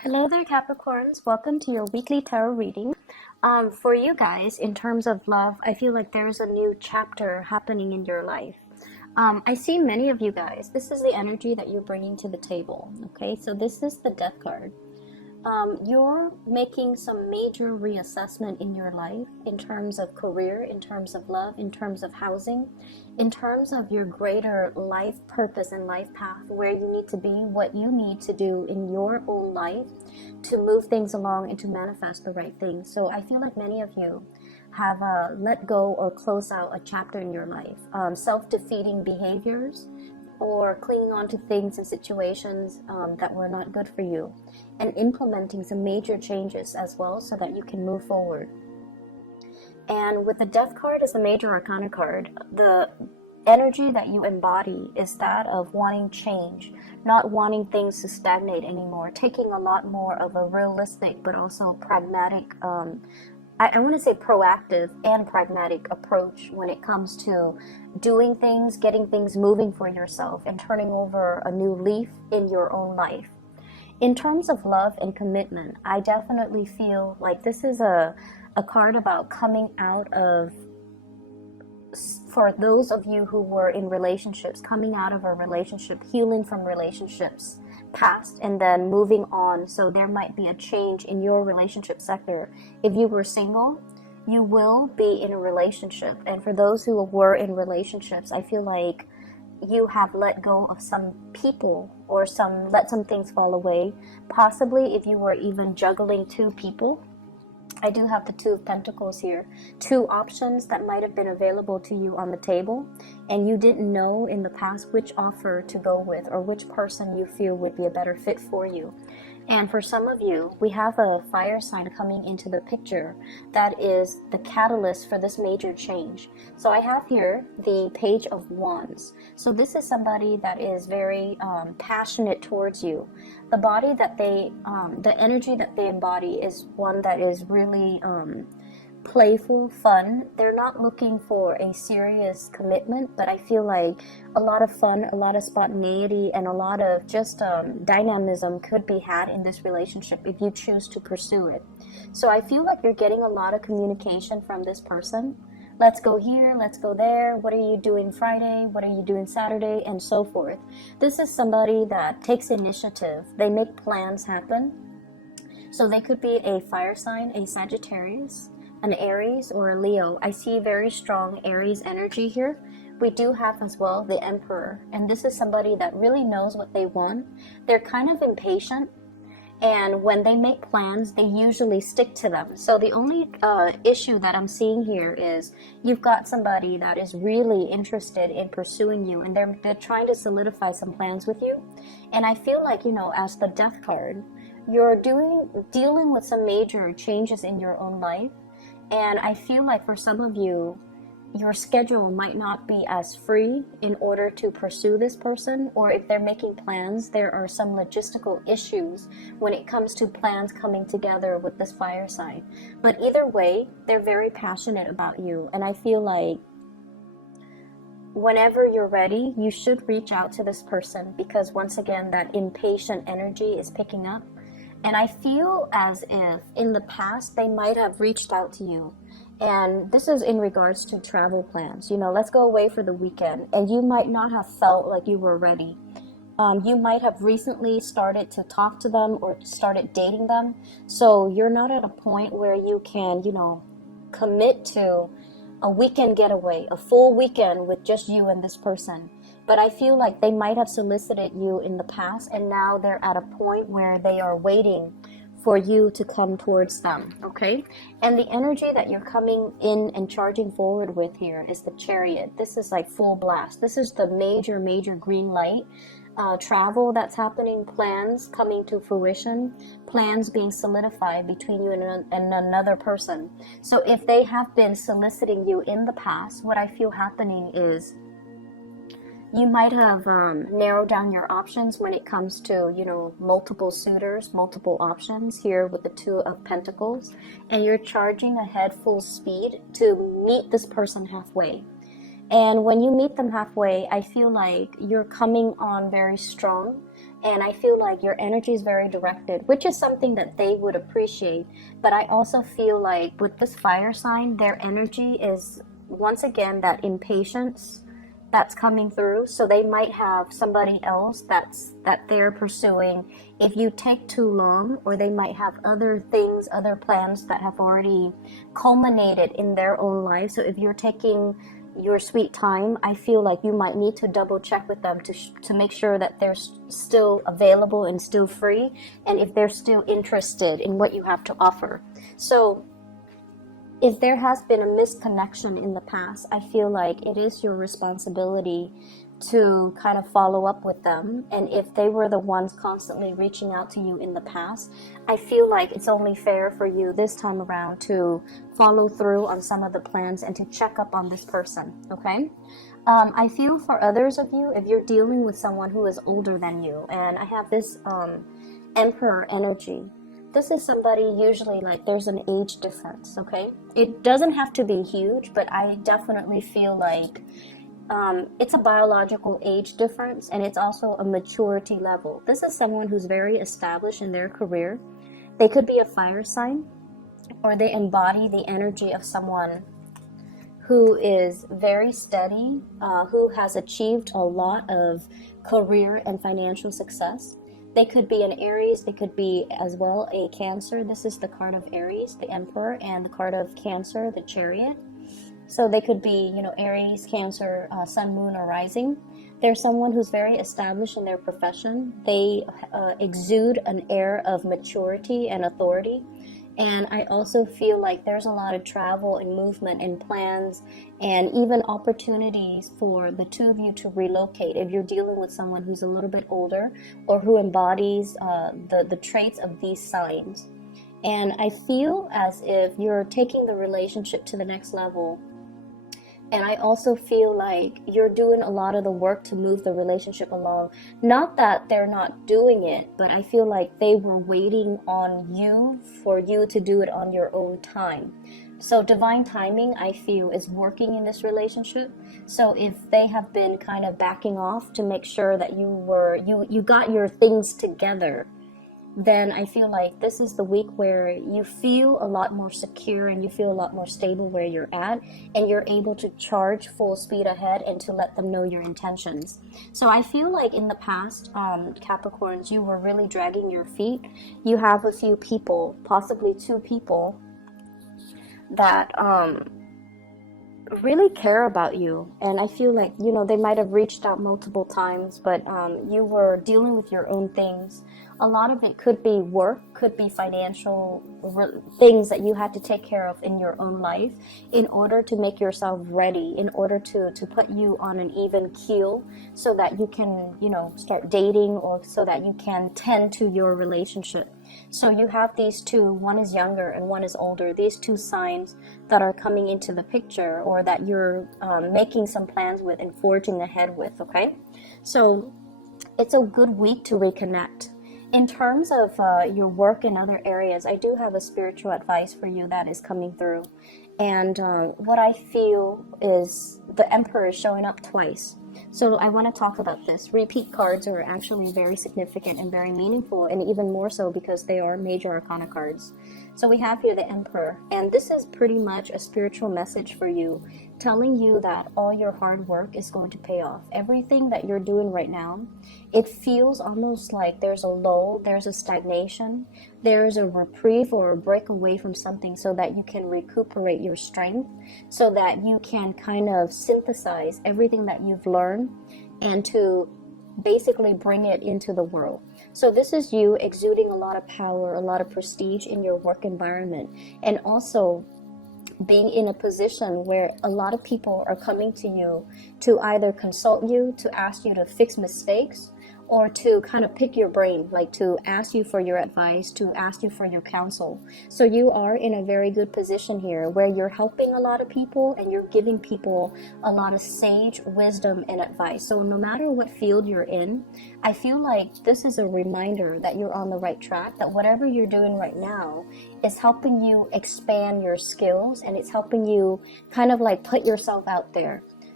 Hello there, Capricorns. Welcome to your weekly tarot reading. For you guys, in terms of love, I feel like there's a new chapter happening in your life. I see many of you guys. This is the energy that you're bringing to the table. Okay, so this is the Death card. You're making some major reassessment in your life in terms of career, in terms of love, in terms of housing, in terms of your greater life purpose and life path, where you need to be, what you need to do in your own life to move things along and to manifest the right things. So I feel like many of you have let go or close out a chapter in your life. Self-defeating behaviors, or clinging on to things and situations that were not good for you, and implementing some major changes as well so that you can move forward. And with the Death card as the major arcana card, the energy that you embody is that of wanting change, not wanting things to stagnate anymore, taking a lot more of a realistic but also pragmatic, I want to say proactive and pragmatic approach when it comes to doing things, getting things moving for yourself, and turning over a new leaf in your own life. In terms of love and commitment, I definitely feel like this is a card about coming out of, for those of you who were in relationships, coming out of a relationship, healing from relationships past, and then moving on. So there might be a change in your relationship sector. If you were single, you will be in a relationship. And for those who were in relationships, I feel like you have let go of some people or let some things fall away. Possibly if you were even juggling two people. I do have the Two of Pentacles here. Two options that might have been available to you on the table, and you didn't know in the past which offer to go with or which person you feel would be a better fit for you. And for some of you, we have a fire sign coming into the picture that is the catalyst for this major change. So I have here the Page of Wands. So this is somebody that is very passionate towards you. The body that the energy that they embody is one that is really playful, fun. They're not looking for a serious commitment, but I feel like a lot of fun, a lot of spontaneity, and a lot of just dynamism could be had in this relationship if you choose to pursue it. So I feel like you're getting a lot of communication from this person. Let's go here, let's go there, what are you doing Friday, what are you doing Saturday, and so forth. This is somebody that takes initiative. They make plans happen. So they could be a fire sign, a Sagittarius, an Aries, or a Leo. I see very strong Aries energy here. We do have as well the Emperor, and this is somebody that really knows what they want. They're kind of impatient, and when they make plans, they usually stick to them. So the only issue that I'm seeing here is you've got somebody that is really interested in pursuing you, and they're trying to solidify some plans with you. And I feel like, as the Death card, you're dealing with some major changes in your own life. And I feel like for some of you, your schedule might not be as free in order to pursue this person, or if they're making plans, there are some logistical issues when it comes to plans coming together with this fire sign. But either way, they're very passionate about you, and I feel like whenever you're ready, you should reach out to this person, because once again, that impatient energy is picking up. And I feel as if in the past they might have reached out to you. And this is in regards to travel plans. Let's go away for the weekend. And you might not have felt like you were ready. You might have recently started to talk to them or started dating them. So you're not at a point where you can, commit to a weekend getaway, a full weekend with just you and this person. But I feel like they might have solicited you in the past, and now they're at a point where they are waiting for you to come towards them, okay? And the energy that you're coming in and charging forward with here is the Chariot. This is like full blast. This is the major green light. Travel that's happening, plans coming to fruition, plans being solidified between you and another person. So if they have been soliciting you in the past, what I feel happening is you might have narrowed down your options when it comes to, multiple suitors, multiple options here with the Two of Pentacles, and you're charging ahead full speed to meet this person halfway. And when you meet them halfway, I feel like you're coming on very strong. And I feel like your energy is very directed, which is something that they would appreciate. But I also feel like with this fire sign, their energy is once again that impatience that's coming through. So they might have somebody else that they're pursuing if you take too long, or they might have other things, other plans that have already culminated in their own life. So if you're taking your sweet time, I feel like you might need to double check with them to make sure that they're still available and still free, and if they're still interested in what you have to offer. So if there has been a misconnection in the past, I feel like it is your responsibility to kind of follow up with them. And if they were the ones constantly reaching out to you in the past, I feel like it's only fair for you this time around to follow through on some of the plans and to check up on this person, okay? I feel for others of you, if you're dealing with someone who is older than you, and I have this Emperor energy. This is somebody usually like there's an age difference, okay? It doesn't have to be huge, but I definitely feel like it's a biological age difference, and it's also a maturity level. This is someone who's very established in their career. They could be a fire sign, or they embody the energy of someone who is very steady, who has achieved a lot of career and financial success. They could be an Aries, they could be as well a Cancer. This is the card of Aries, the Emperor, and the card of Cancer, the Chariot. So they could be, Aries, Cancer, Sun, Moon, or Rising. They're someone who's very established in their profession. They exude an air of maturity and authority. And I also feel like there's a lot of travel and movement and plans and even opportunities for the two of you to relocate if you're dealing with someone who's a little bit older or who embodies the traits of these signs. And I feel as if you're taking the relationship to the next level. And I also feel like you're doing a lot of the work to move the relationship along. Not that they're not doing it, but I feel like they were waiting on you for you to do it on your own time. So divine timing, I feel, is working in this relationship. So if they have been kind of backing off to make sure that you got your things together, then I feel like this is the week where you feel a lot more secure and you feel a lot more stable where you're at, and you're able to charge full speed ahead and to let them know your intentions. So I feel like in the past, Capricorns, you were really dragging your feet. You have a few people, possibly two people, that really care about you, and I feel like they might have reached out multiple times, but you were dealing with your own things. A lot of it could be work, could be financial things that you had to take care of in your own life in order to make yourself ready, in order to put you on an even keel so that you can start dating, or so that you can tend to your relationship. So you have these two, one is younger and one is older, these two signs that are coming into the picture, or that you're making some plans with and forging ahead with, okay? So it's a good week to reconnect. In terms of your work and other areas, I do have a spiritual advice for you that is coming through. And what I feel is the Emperor is showing up twice. So I want to talk about this. Repeat cards are actually very significant and very meaningful, and even more so because they are major arcana cards. So we have here the Emperor, and this is pretty much a spiritual message for you, telling you that all your hard work is going to pay off. Everything that you're doing right now, it feels almost like there's a lull, there's a stagnation, there's a reprieve or a break away from something, so that you can recuperate your strength, so that you can kind of synthesize everything that you've learned and to basically bring it into the world. So this is you exuding a lot of power, a lot of prestige in your work environment, and also being in a position where a lot of people are coming to you to either consult you, to ask you to fix mistakes, or to kind of pick your brain, like to ask you for your advice, to ask you for your counsel. So you are in a very good position here where you're helping a lot of people and you're giving people a lot of sage wisdom and advice. So no matter what field you're in, I feel like this is a reminder that you're on the right track, that whatever you're doing right now is helping you expand your skills, and it's helping you kind of like put yourself out there.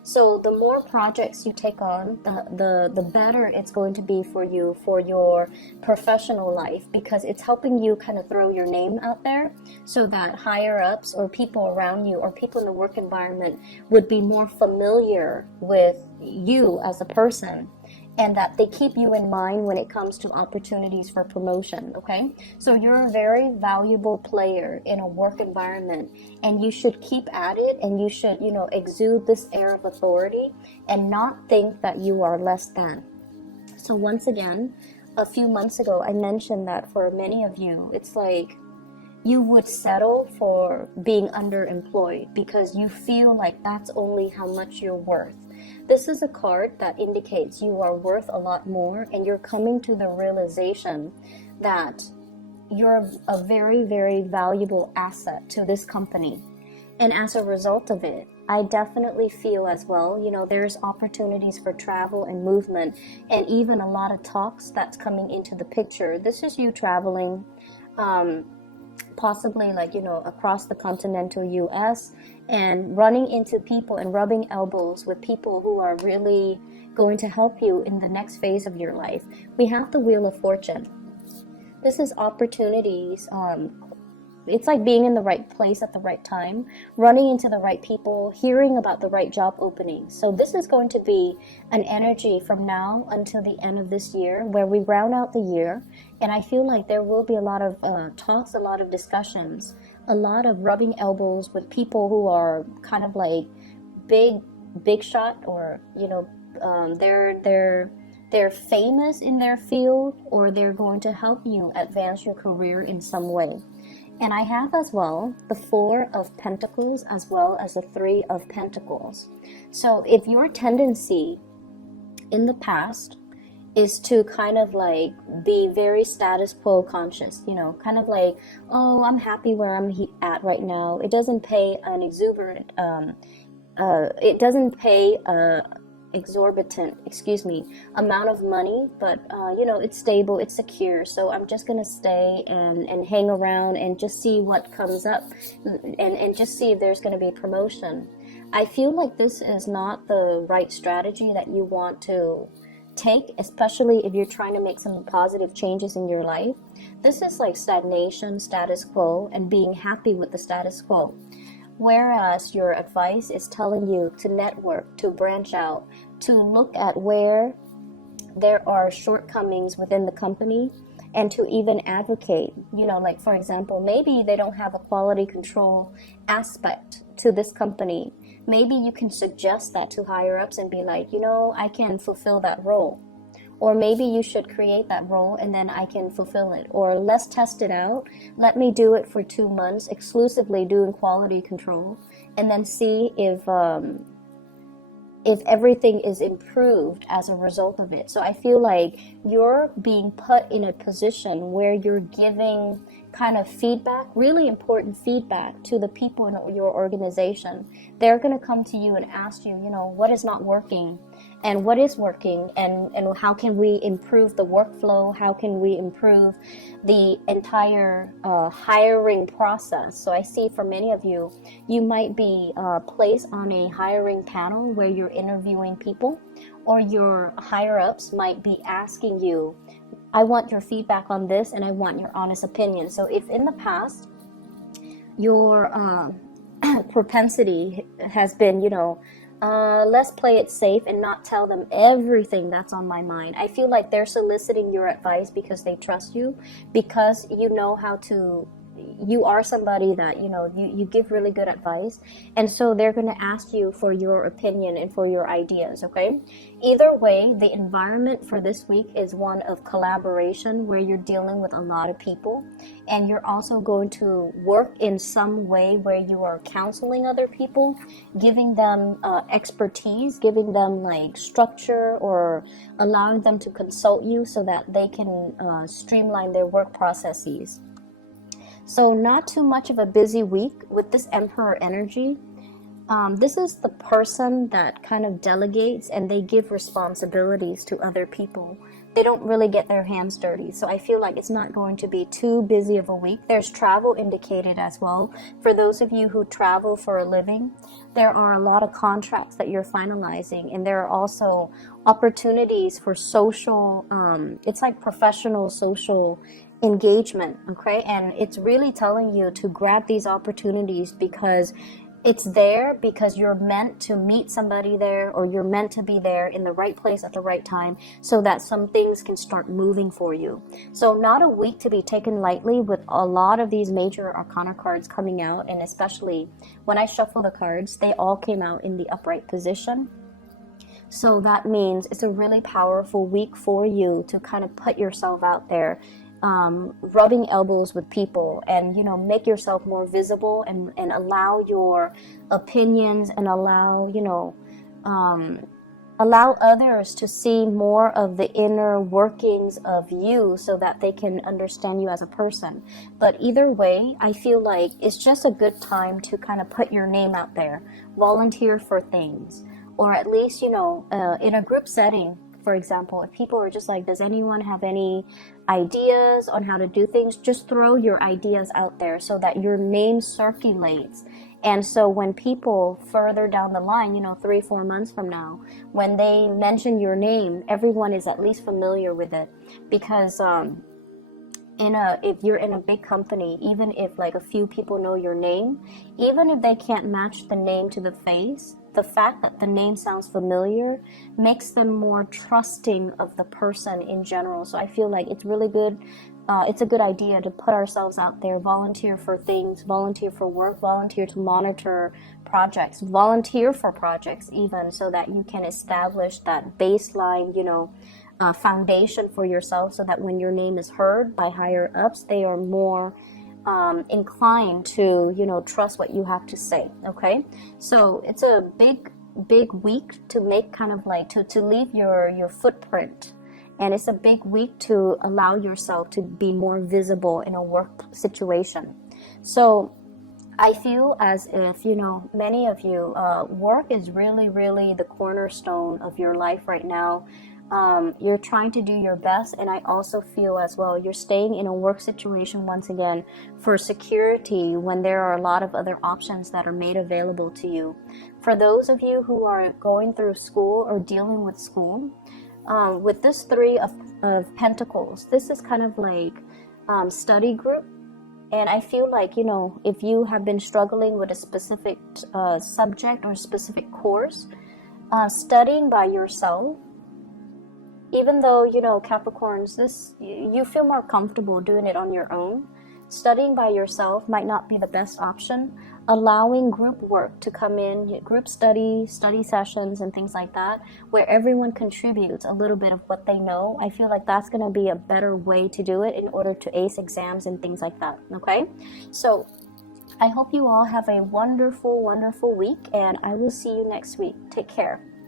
So the more projects you take on, the better it's going to be for you for your professional life, because it's helping you kind of throw your name out there so that higher ups or people around you or people in the work environment would be more familiar with you as a person, and that they keep you in mind when it comes to opportunities for promotion, okay? So you're a very valuable player in a work environment, and you should keep at it, and you should, exude this air of authority and not think that you are less than. So once again, a few months ago, I mentioned that for many of you, it's like you would settle for being underemployed because you feel like that's only how much you're worth. This is a card that indicates you are worth a lot more, and you're coming to the realization that you're a very, very valuable asset to this company. And as a result of it, I definitely feel as well, there's opportunities for travel and movement, and even a lot of talks that's coming into the picture. This is you traveling, possibly across the continental US, and running into people and rubbing elbows with people who are really going to help you in the next phase of your life. We have the Wheel of Fortune. This is opportunities. It's like being in the right place at the right time, running into the right people, hearing about the right job openings. So this is going to be an energy from now until the end of this year where we round out the year. And I feel like there will be a lot of talks, a lot of discussions, a lot of rubbing elbows with people who are kind of like big shot, or, they're famous in their field, or they're going to help you advance your career in some way. And I have as well the Four of Pentacles as well as the Three of Pentacles. So if your tendency in the past is to kind of like be very status quo conscious, kind of like, oh, I'm happy where I'm at right now. It doesn't pay an exorbitant, amount of money, but it's stable, it's secure, so I'm just gonna stay and hang around and just see what comes up, and just see if there's gonna be promotion. I feel like this is not the right strategy that you want to take, especially if you're trying to make some positive changes in your life. This is like stagnation, status quo, and being happy with the status quo. Whereas your advice is telling you to network, to branch out, to look at where there are shortcomings within the company, and to even advocate, like for example, maybe they don't have a quality control aspect to this company. Maybe you can suggest that to higher ups and be like, I can fulfill that role. Or maybe you should create that role and then I can fulfill it. Or let's test it out. Let me do it for 2 months, exclusively doing quality control, and then see if everything is improved as a result of it. So I feel like you're being put in a position where you're giving kind of feedback, really important feedback to the people in your organization. They're going to come to you and ask you, what is not working and what is working, and how can we improve the workflow? How can we improve the entire hiring process? So I see for many of you, you might be placed on a hiring panel where you're interviewing people, or your higher ups might be asking you, I want your feedback on this and I want your honest opinion. So if in the past your propensity has been, let's play it safe and not tell them everything that's on my mind, I feel like they're soliciting your advice because they trust you, because you know how to, you are somebody that, you give really good advice. And so they're going to ask you for your opinion and for your ideas, okay? Either way, the environment for this week is one of collaboration where you're dealing with a lot of people. And you're also going to work in some way where you are counseling other people, giving them expertise, giving them like structure, or allowing them to consult you so that they can streamline their work processes. So not too much of a busy week with this Emperor energy. This is the person that kind of delegates and they give responsibilities to other people. they don't really get their hands dirty. So I feel like it's not going to be too busy of a week. There's travel indicated as well. For those of you who travel for a living, there are a lot of contracts that you're finalizing, and there are also opportunities for social, it's like professional social engagement, okay? And it's really telling you to grab these opportunities because it's there, because you're meant to meet somebody there, or you're meant to be there in the right place at the right time, so that some things can start moving for you. So not a week to be taken lightly, with a lot of these major arcana cards coming out. And especially when I shuffle the cards, they all came out in the upright position. So that means it's a really powerful week for you to kind of put yourself out there, rubbing elbows with people, and, you know, make yourself more visible, and allow your opinions, and allow, you know, allow others to see more of the inner workings of you, so that they can understand you as a person. But either way, I feel like it's just a good time to kind of put your name out there, volunteer for things, or at least, you know, in a group setting. For example, if people are just like, does anyone have any ideas on how to do things? Just throw your ideas out there so that your name circulates. And so when people further down the line, you know, 3-4 months from now, when they mention your name, everyone is at least familiar with it. Because if you're in a big company, even if like a few people know your name, even if they can't match the name to the face, the fact that the name sounds familiar makes them more trusting of the person in general. So I feel like it's really good. It's a good idea to put ourselves out there, volunteer for things, volunteer for work, volunteer to monitor projects, volunteer for projects even, so that you can establish that baseline, you know, foundation for yourself, so that when your name is heard by higher ups, they are more inclined to, you know, trust what you have to say. Okay, so it's a big week to make kind of like to leave your footprint, and it's a big week to allow yourself to be more visible in a work situation. So I feel as if, you know, many of you, work is really the cornerstone of your life right now. You're trying to do your best, and I also feel as well you're staying in a work situation once again for security, when there are a lot of other options that are made available to you. For those of you who are going through school or dealing with school, with this Three of Pentacles, this is kind of like study group. And I feel like, you know, if you have been struggling with a specific subject or specific course, studying by yourself, even though, you know, Capricorns, you feel more comfortable doing it on your own, studying by yourself might not be the best option. Allowing group work to come in, group study sessions and things like that, where everyone contributes a little bit of what they know, I feel like that's going to be a better way to do it in order to ace exams and things like that. Okay, so I hope you all have a wonderful week, and I will see you next week. Take care.